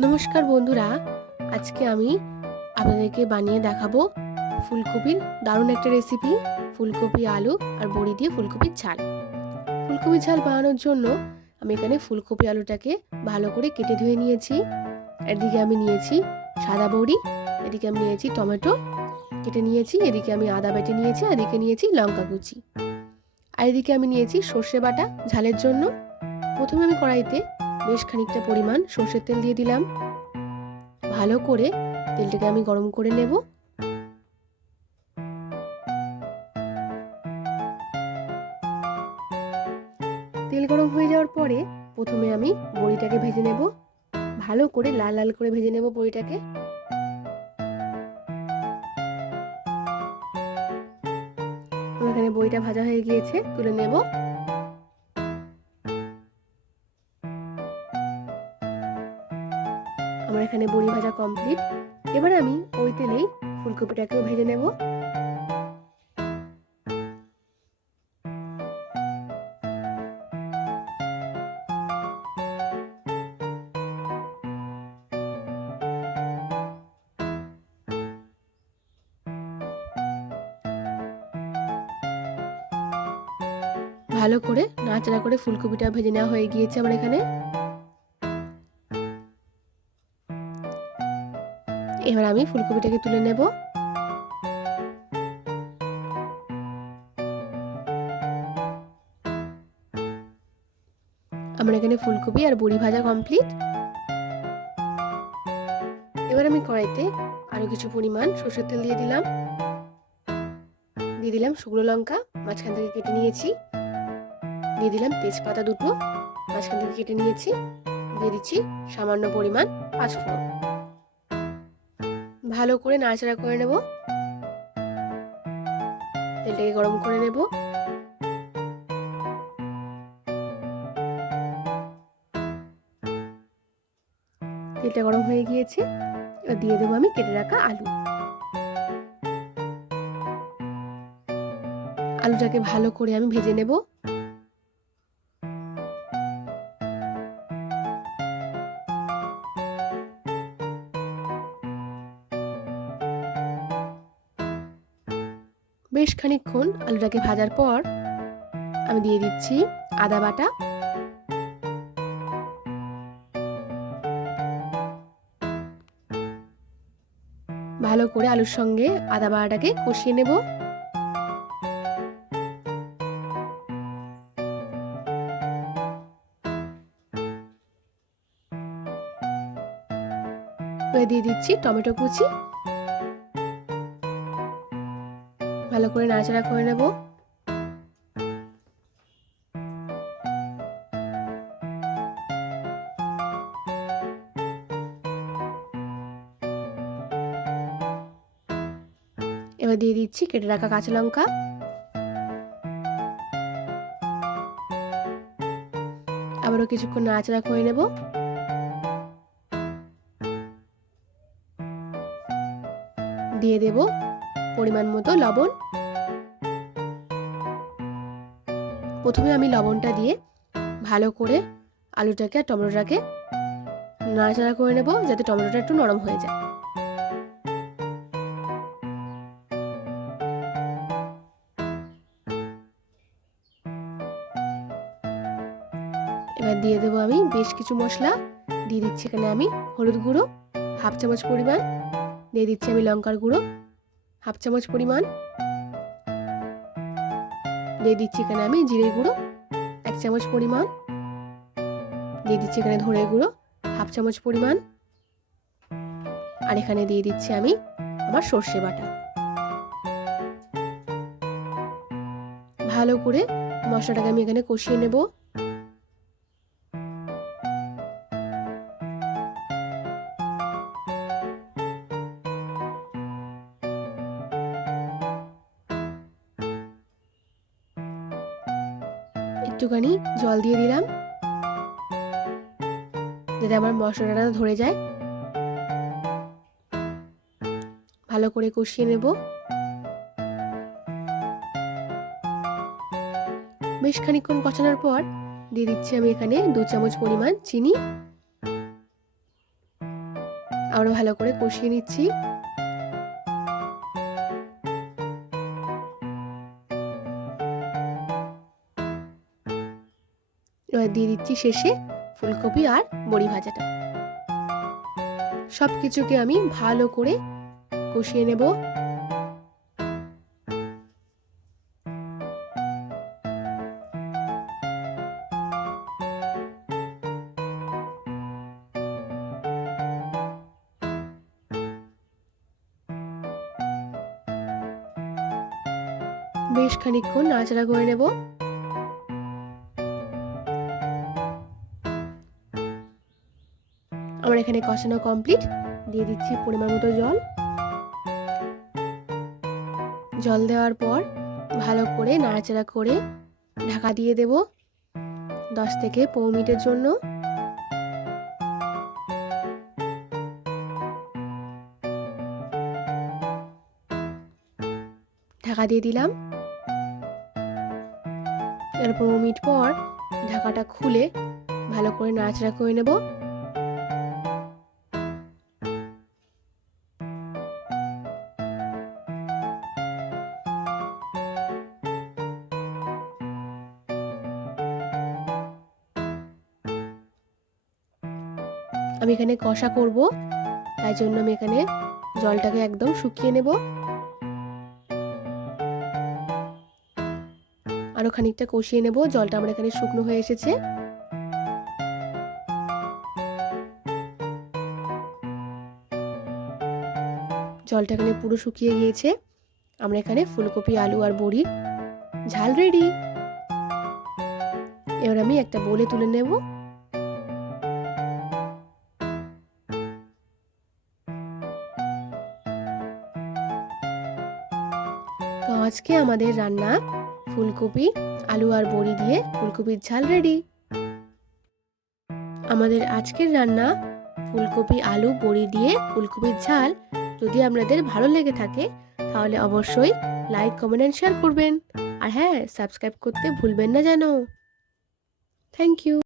নমস্কার বন্ধুরা, আজকে আমি আপনাদেরকে বানিয়ে দেখাবো ফুলকপির দারুণ একটা রেসিপি। ফুলকপি, আলু আর বড়ি দিয়ে ফুলকপির ঝাল। ফুলকপির ঝাল বানানোর জন্য আমি এখানে ফুলকপি আলুটাকে ভালো করে কেটে ধুয়ে নিয়েছি। এদিকে আমি নিয়েছি সাদা বড়ি, এদিকে আমি নিয়েছি টমেটো কেটে নিয়েছি, এদিকে আমি আদা বেটে নিয়েছি, এদিকে নিয়েছি লঙ্কা কুচি, আর এদিকে আমি নিয়েছি সর্ষে বাটা ঝালের জন্য। প্রথমে আমি কড়াইতে বেশ খানিকটা পরিমাণ সর্ষের তেল দিয়ে দিলাম। ভালো করে তেলটাকে আমি গরম করে নেব। তেল গরম হয়ে যাওয়ার পরে প্রথমে আমি বড়িটাকে ভেজে নেব। ভালো করে লাল লাল করে ভেজে নেব বড়িটাকে। আমার এখানে বড়িটা ভাজা হয়ে গিয়েছে, তুলে নেব। আমার এখানে বড়ি ভাজা কমপ্লিট। এবার আমি ওই তেলেই ফুলকপিটাকেও ভেজে নেব। ভালো করে নাড়াচাড়া করে ফুলকপিটা ভেজে নেওয়া হয়ে গিয়েছে আমার এখানে। এবার আমি ফুলকপিটাকে তুলে নেব। আমার এখানে ফুলকপি আর বড়ি ভাজা কমপ্লিট। এবার আমি কড়াইতে আরো কিছু পরিমাণ সরষের তেল দিয়ে দিলাম। দিয়ে দিলাম শুকনো লঙ্কা, মাঝখান থেকে কেটে নিয়েছি। দিয়ে দিলাম তেজপাতা দুটো, মাঝখান থেকে কেটে নিয়েছি। দিয়ে দিচ্ছি সামান্য পরিমাণ পাঁচফোড়ন। ভালো করে নাড়াচাড়া করে নেব। তেলটাকে গরম করে নেব। তেলটা গরম হয়ে গিয়েছে, এবার দিয়ে দেবো আমি কেটে রাখা আলু। আলুটাকে ভালো করে আমি ভেজে নেব। বেশ খানিকক্ষণ আলুটাকে ভাজার পর আমি দিয়ে দিচ্ছি আদা বাটা। ভালো করে আলুর সঙ্গে আদা বাটাটাকে কষিয়ে নেব। এবার দিয়ে দিচ্ছি টমেটো কুচি। ভালো করে নাড়াচাড়া করে নেব। এবার দিয়ে দিচ্ছি কেটে রাখা কাঁচা লঙ্কা। আবারও কিছুক্ষণ নাড়াচাড়া করে নেব। দিয়ে দেব পরিমাণ মতো লবণ। প্রথমে আমি লবণটা দিয়ে ভালো করে আলুটাকে আর টমেটোটাকে নাড়াচাড়া করে নেব, যাতে টমেটোটা একটু নরম হয়ে যায়। এবার দিয়ে দেবো আমি বেশ কিছু মশলা। দিয়ে দিচ্ছি এখানে আমি হলুদ গুঁড়ো হাফ চামচ পরিমাণ, দিয়ে দিচ্ছি আমি লঙ্কার গুঁড়ো হাফ চামচ পরিমাণ, দিয়ে দিচ্ছি এখানে আমি জিরে গুঁড়ো 1 চামচ পরিমাণ, দিয়ে দিচ্ছি এখানে ধনে গুঁড়ো হাফ চামচ পরিমাণ, আর এখানে দিয়ে দিচ্ছি আমি আমার সর্ষে বাটা। ভালো করে মশলাটাকে আমি এখানে কষিয়ে নেব। একটুখানি জল দিয়ে দিলাম, যাতে আমার মশলাটা ধরে যায়। ভালো করে কষিয়ে নেব। বেশ খানিকক্ষণ কষানোর পর দিয়ে দিচ্ছি আমি এখানে 2 চামচ পরিমাণ চিনি। আরও ভালো করে কষিয়ে নিচ্ছি। এবার দিয়ে দিচ্ছি শেষে ফুলকপি আর বড়ি ভাজাটা। সব কিছুকে আমি ভালো করে কষিয়ে নেব। বেশ খানিকক্ষণ নাড়াচাড়া করে নেব। আমার এখানে কষানো কমপ্লিট। দিয়ে দিচ্ছি পরিমাণ মতো জল। জল দেওয়ার পর ভালো করে নাড়াচাড়া করে ঢাকা দিয়ে দেব 10 থেকে 15 মিনিটের জন্য। ঢাকা দিয়ে দিলাম। এর 15 মিনিট পর ঢাকাটা খুলে ভালো করে নাড়াচাড়া করে নেব। আমি এখানে কষা করব, তাই জন্য আমি এখানে জলটাকে একদম শুকিয়ে নেব। আরো খানিকটা কষিয়ে নেব। জলটা আমার এখানে শুকনো হয়ে এসেছে। জলটা এখানে পুরো শুকিয়ে গিয়েছে। আমরা এখানে ফুলকপি, আলু আর বড়ির ঝাল রেডি। এবার আমি একটা বোলে তুলে নেব। তো আজকে আমাদের রান্না ফুলকপি, আলু আর বড়ি দিয়ে ফুলকপির ঝাল রেডি। আমাদের আজকের রান্না ফুলকপি, আলু, বড়ি দিয়ে ফুলকপির ঝাল যদি আপনাদের ভালো লেগে থাকে তাহলে অবশ্যই লাইক, কমেন্ট এন্ড শেয়ার করবেন। আর হ্যাঁ, সাবস্ক্রাইব করতে ভুলবেন না যেন। Thank you.